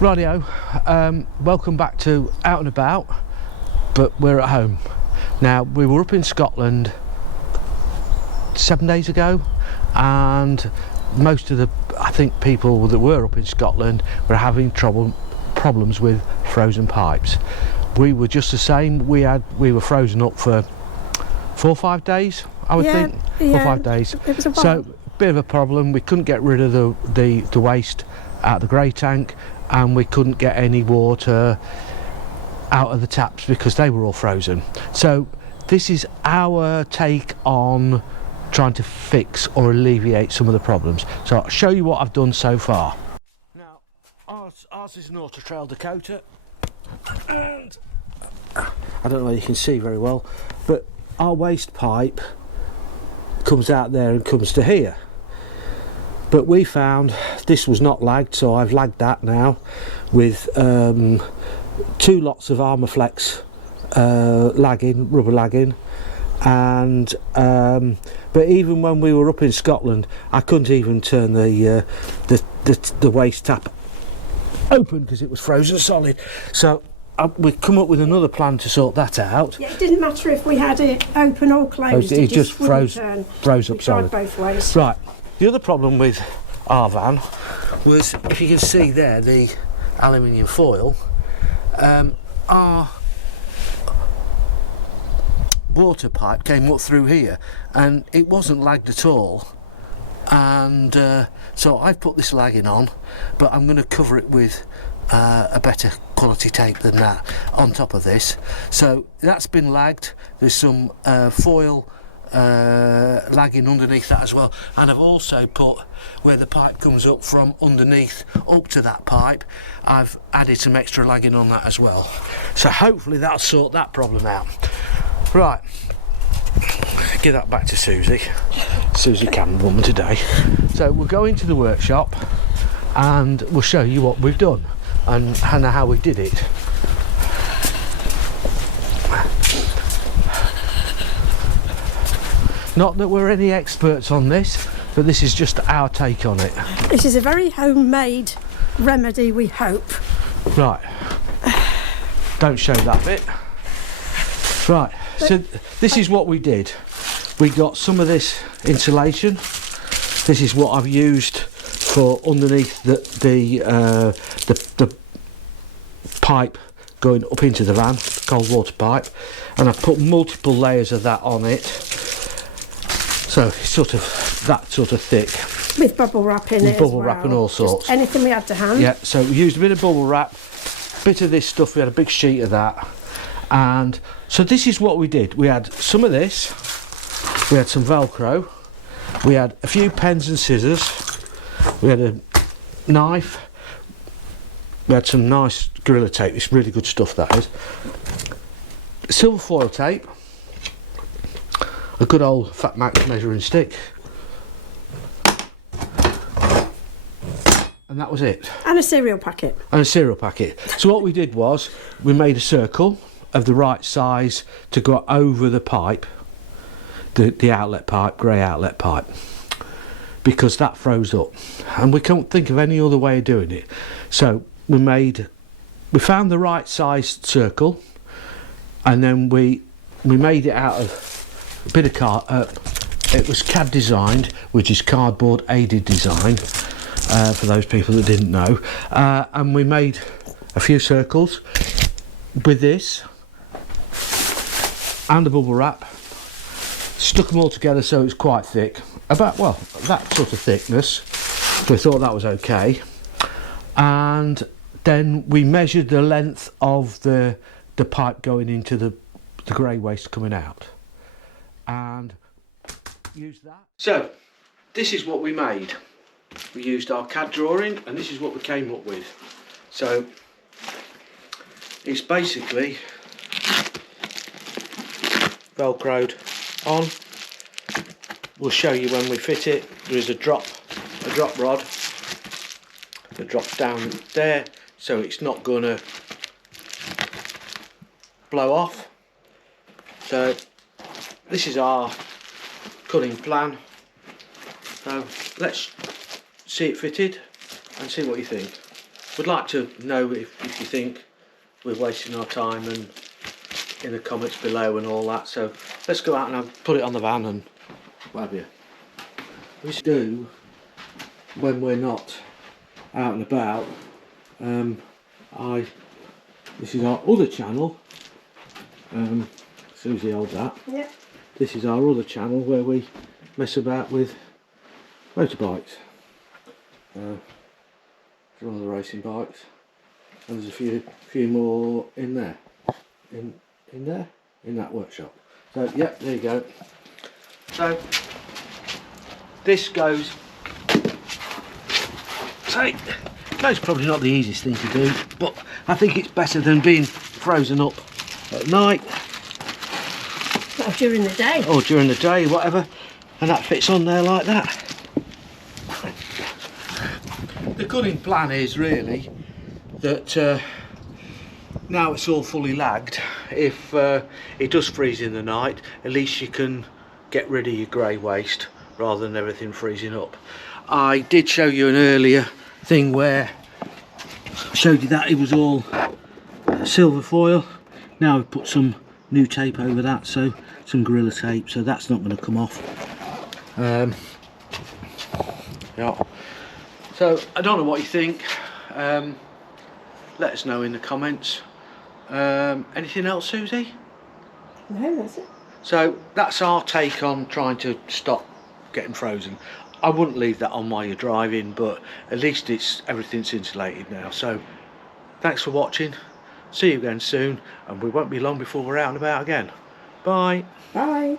Rightio, welcome back to Out and About, but we're at home. Now, we were up in Scotland 7 days ago, and most of the, I think, people that were up in Scotland were having problems with frozen pipes. We were just the same. We were frozen up for 4 or 5 days, I would think. 4 or 5 days. It was a while. So, bit of a problem. We couldn't get rid of the waste out of the grey tank, and we couldn't get any water out of the taps because they were all frozen. So this is our take on trying to fix or alleviate some of the problems. So I'll show you what I've done so far. Now, ours is an Autotrail Dakota, and I don't know if you can see very well, but our waste pipe comes out there and comes to here. But we found this was not lagged, so I've lagged that now with 2 lots of Armorflex rubber lagging, and but even when we were up in Scotland, I couldn't even turn the waste tap open because it was frozen solid. So we've come up with another plan to sort that out. Yeah, it didn't matter if we had it open or closed. It just froze up solid. Both ways. Right. The other problem with our van was, if you can see there, the aluminium foil, our water pipe came up through here and it wasn't lagged at all, and so I've put this lagging on, but I'm going to cover it with a better quality tape than that on top of this. So that's been lagged. There's some foil lagging underneath that as well, and I've also put where the pipe comes up from underneath up to that pipe, I've added some extra lagging on that as well, so hopefully that'll sort that problem out. Right, give that back to Susie camerawoman today. So we'll go into the workshop and we'll show you what we've done and how we did it. Not that we're any experts on this, but this is just our take on it. This is a very homemade remedy, we hope. Right. Don't show that bit. Right, so this is what we did. We got some of this insulation. This is what I've used for underneath the pipe going up into the van, cold water pipe, and I've put multiple layers of that on it. So it's that sort of thick. With bubble wrap in it as well. Bubble wrap and all sorts. Just anything we had to hand. Yeah, so we used a bit of bubble wrap, bit of this stuff, we had a big sheet of that. And so this is what we did. We had some of this, we had some Velcro, we had a few pens and scissors, we had a knife, we had some nice Gorilla tape, it's really good stuff that is. Silver foil tape, a good old Fat Max measuring stick, and that was it. And a cereal packet. So what we did was we made a circle of the right size to go over the pipe, the outlet pipe, grey outlet pipe, because that froze up and we can't think of any other way of doing it. So we found the right size circle, and then we made it out of a bit of it was CAD designed, which is cardboard aided design, for those people that didn't know, and we made a few circles with this and the bubble wrap, stuck them all together so it's quite thick, about, well, that sort of thickness, so we thought that was okay. And then we measured the length of the pipe going into the grey waste coming out, and used that. So this is what we made. We used our CAD drawing, and this is what we came up with. So it's basically velcroed on. We'll show you when we fit it. There is a drop rod that drops down there, so it's not gonna blow off. So this is our cutting plan. So let's see it fitted and see what you think. would like to know if you think we're wasting our time, and in the comments below and all that. So let's go out and put it on the van and what have you. We do when we're not out and about. This is our other channel. Susie, hold that. Yeah. This is our other channel where we mess about with motorbikes. There's one of the racing bikes, and there's a few more in there, in that workshop. So yep, there you go. So this goes. So that's probably not the easiest thing to do, but I think it's better than being frozen up at night. Or during the day. Or during the day, whatever. And that fits on there like that. The cunning plan is really that now it's all fully lagged, if it does freeze in the night, at least you can get rid of your grey waste rather than everything freezing up. I did show you an earlier thing where I showed you that it was all silver foil. Now I've put some new tape over that, so some Gorilla tape, so that's not going to come off. Yeah. So I don't know what you think. Let us know in the comments. Anything else, Susie? No, that's it. So that's our take on trying to stop getting frozen. I wouldn't leave that on while you're driving, but at least everything's insulated now. So thanks for watching. See you again soon, and we won't be long before we're out and about again. Bye. Bye.